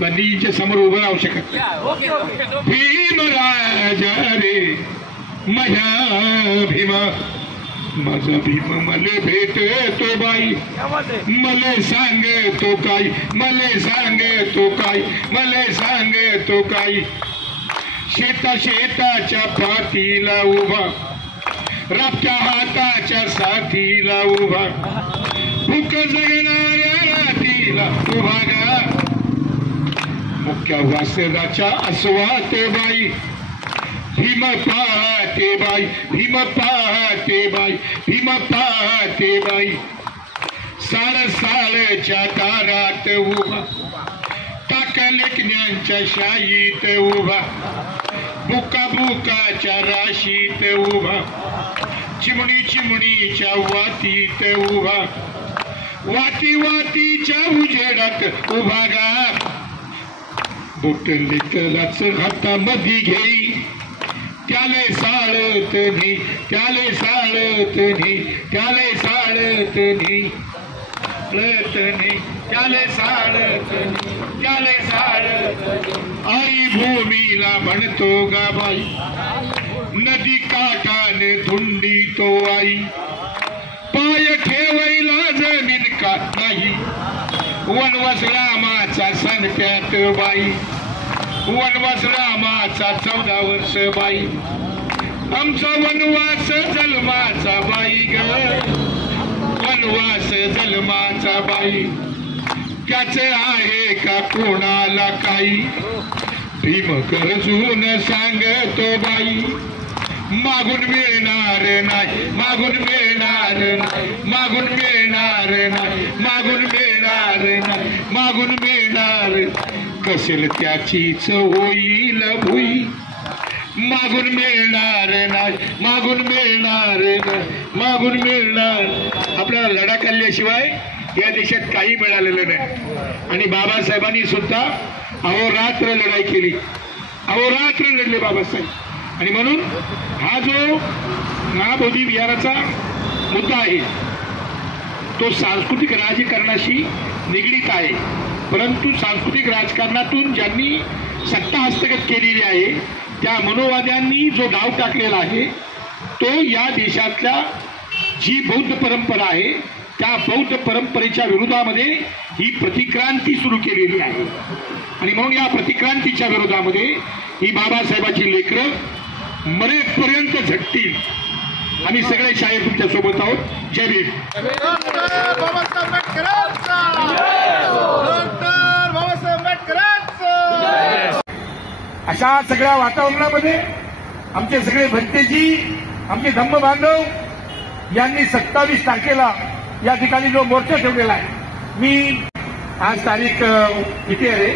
गांधीजींच्या समोर उभं राहू शकत नाही. भीमराजा रे माझ्या भीमा, माझा भीम मले भेटतो बाई, मले सांगतो काय, मले सांगतो काय, मले सांगतो काय. शेताच्या पाठीला उभा, राबत्या हाताच्या साथीला उभा, भूक जगणाऱ्या रातीला उभा गा. मुख्य वासराच्या अस्वात बाई, भीम पाहते बाई, भीम पाहते बाई, भीम पाहते बाई. साळच्या दारात उभा, टाकलेकण्यांच्या शाईत उभा, बुकाच्या राशीत उभा, चिमणीच्या वातीत उभा, वातीच्या उजेडात उभा गा. बोटले तलाच हातामध्ये घेई, त्याले साळत नाही, त्याले साळत नाही, त्याले साळत नाही, साळत नाही, त्याले साळत नाही, त्याले साळत नाही. आई भूमीला म्हणतो गा बाई, नदी काठाने धुंडी तो आई, पाय ठेवायला जमीन का नाही. वनवास रामाचा संत्यात बाई, वनवास रामाचा 14 वर्ष बाई, आमचा वनवास जन्माचा बाई ग, वनवास जन्माचा बाई. त्याच आहे का कोणाला काही, भीम गरजून सांगतो बाई. मागून मिळणार नाही, मागून मिळणार नाही, मागून मिळणार नाही, मागून मिळणार नाही, मागून मिळणार. कसेल त्याचीच होईल भुई, मागून मिळणार नाही, मागून मिळणार नाही, मागून मिळणार. आपल्याला लढा काढल्याशिवाय या देशात काही मिळालेलं नाही. आणि बाबासाहेबांनी सुद्धा अहोरात्र लढाई केली, अहोरात्र लढले बाबासाहेब. आणि म्हणून हा जो महाबोधी विहाराचा मुद्दा आहे तो सांस्कृतिक राजकारणाशी निगडीत आहे. परंतु सांस्कृतिक राजकारणातून ज्यांनी सत्ता हस्तगत केलेली आहे त्या मनोवाद्यांनी जो डाव टाकलेला आहे तो या देशातल्या जी बौद्ध परंपरा आहे त्या बौद्ध परंपरेच्या विरोधामध्ये ही प्रतिक्रांती सुरू केलेली आहे. आणि म्हणून या प्रतिक्रांतीच्या विरोधामध्ये ही बाबासाहेबांची लेकरं मरेपर्यंत झटतील. आम्ही सगळे शाहीर तुमच्या सोबत आहोत. जय भीम. अशा सगळ्या वातावरणामध्ये आमचे सगळे भंतेजी, आमचे धम्म बांधव यांनी 27 तारखेला या ठिकाणी जो मोर्चा ठेवलेला आहे. मी आज तारीख किती आहे रे?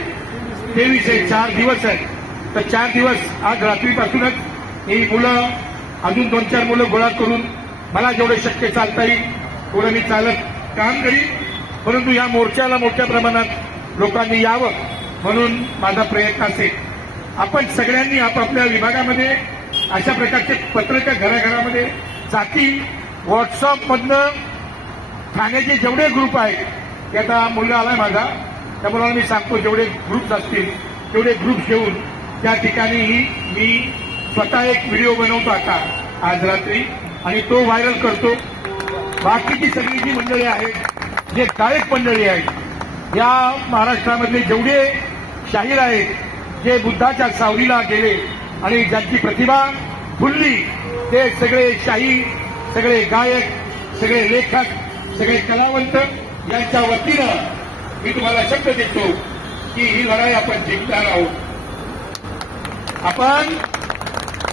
23 आहे. 4 दिवस आहे. तर 4 दिवस आज रात्रीपासूनच ही मुलं अजून 2-4 मुलं गोळा करून मला जेवढे शक्य चालता येईल तेवढं मी चालत काम करीन. परंतु या मोर्चाला मोठ्या प्रमाणात लोकांनी यावं म्हणून माझा प्रयत्न असेल. आपण सगळ्यांनी आपापल्या विभागामध्ये अशा प्रकारचे पत्रकार घराघरामध्ये जातील. व्हॉट्सअपमधनं ठाण्याचे जेवढे ग्रुप आहेत ते आता मुलगा आलाय माझा त्या मुलाला मी सांगतो जेवढे ग्रुप्स असतील तेवढे ग्रुप्स घेऊन त्या ठिकाणी मी स्वतः एक व्हिडिओ बनवतो आता आज रात्री आणि तो व्हायरल करतो. बाकीची सगळी जी मंडळी आहेत जे गायक मंडळी आहेत या महाराष्ट्रामधले जेवढे शाहीर आहेत जे बुद्धाच्या सावलीला गेले आणि ज्यांची प्रतिभा फुलली ते सगळे शाहीर, सगळे गायक, सगळे लेखक, सगळे कलावंत यांच्या वतीनं मी तुम्हाला शब्द देतो की ही लढाई आपण जिंकणार आहोत. आपण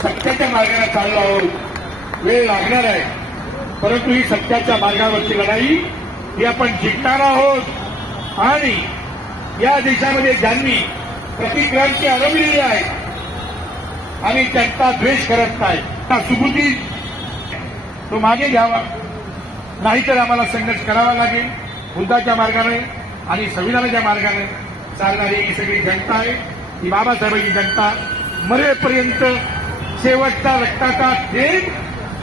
सत्याच्या मार्गाने चाललो आहोत. वेळ लागणार आहे परंतु ही सत्याच्या मार्गावरची लढाई ही आपण जिंकणार आहोत. आणि या देशामध्ये ज्यांनी प्रतिक्रांती अडवलेली आहे आणि त्यांचा द्वेष करत नाही त्या सुबुधी तो मागे घ्यावा. नाहीतर आम्हाला संघर्ष करावा लागेल. बुद्धाच्या मार्गाने आणि संविधानाच्या मार्गाने चालणारी ही सगळी जनता आहे. ही बाबासाहेबांची जनता मरेपर्यंत शेवटचा रक्ताचा थेंब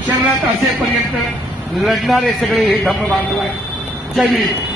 शरीरात असेपर्यंत लढणारे सगळे हे धम्म बांधव आहे. जय भीम.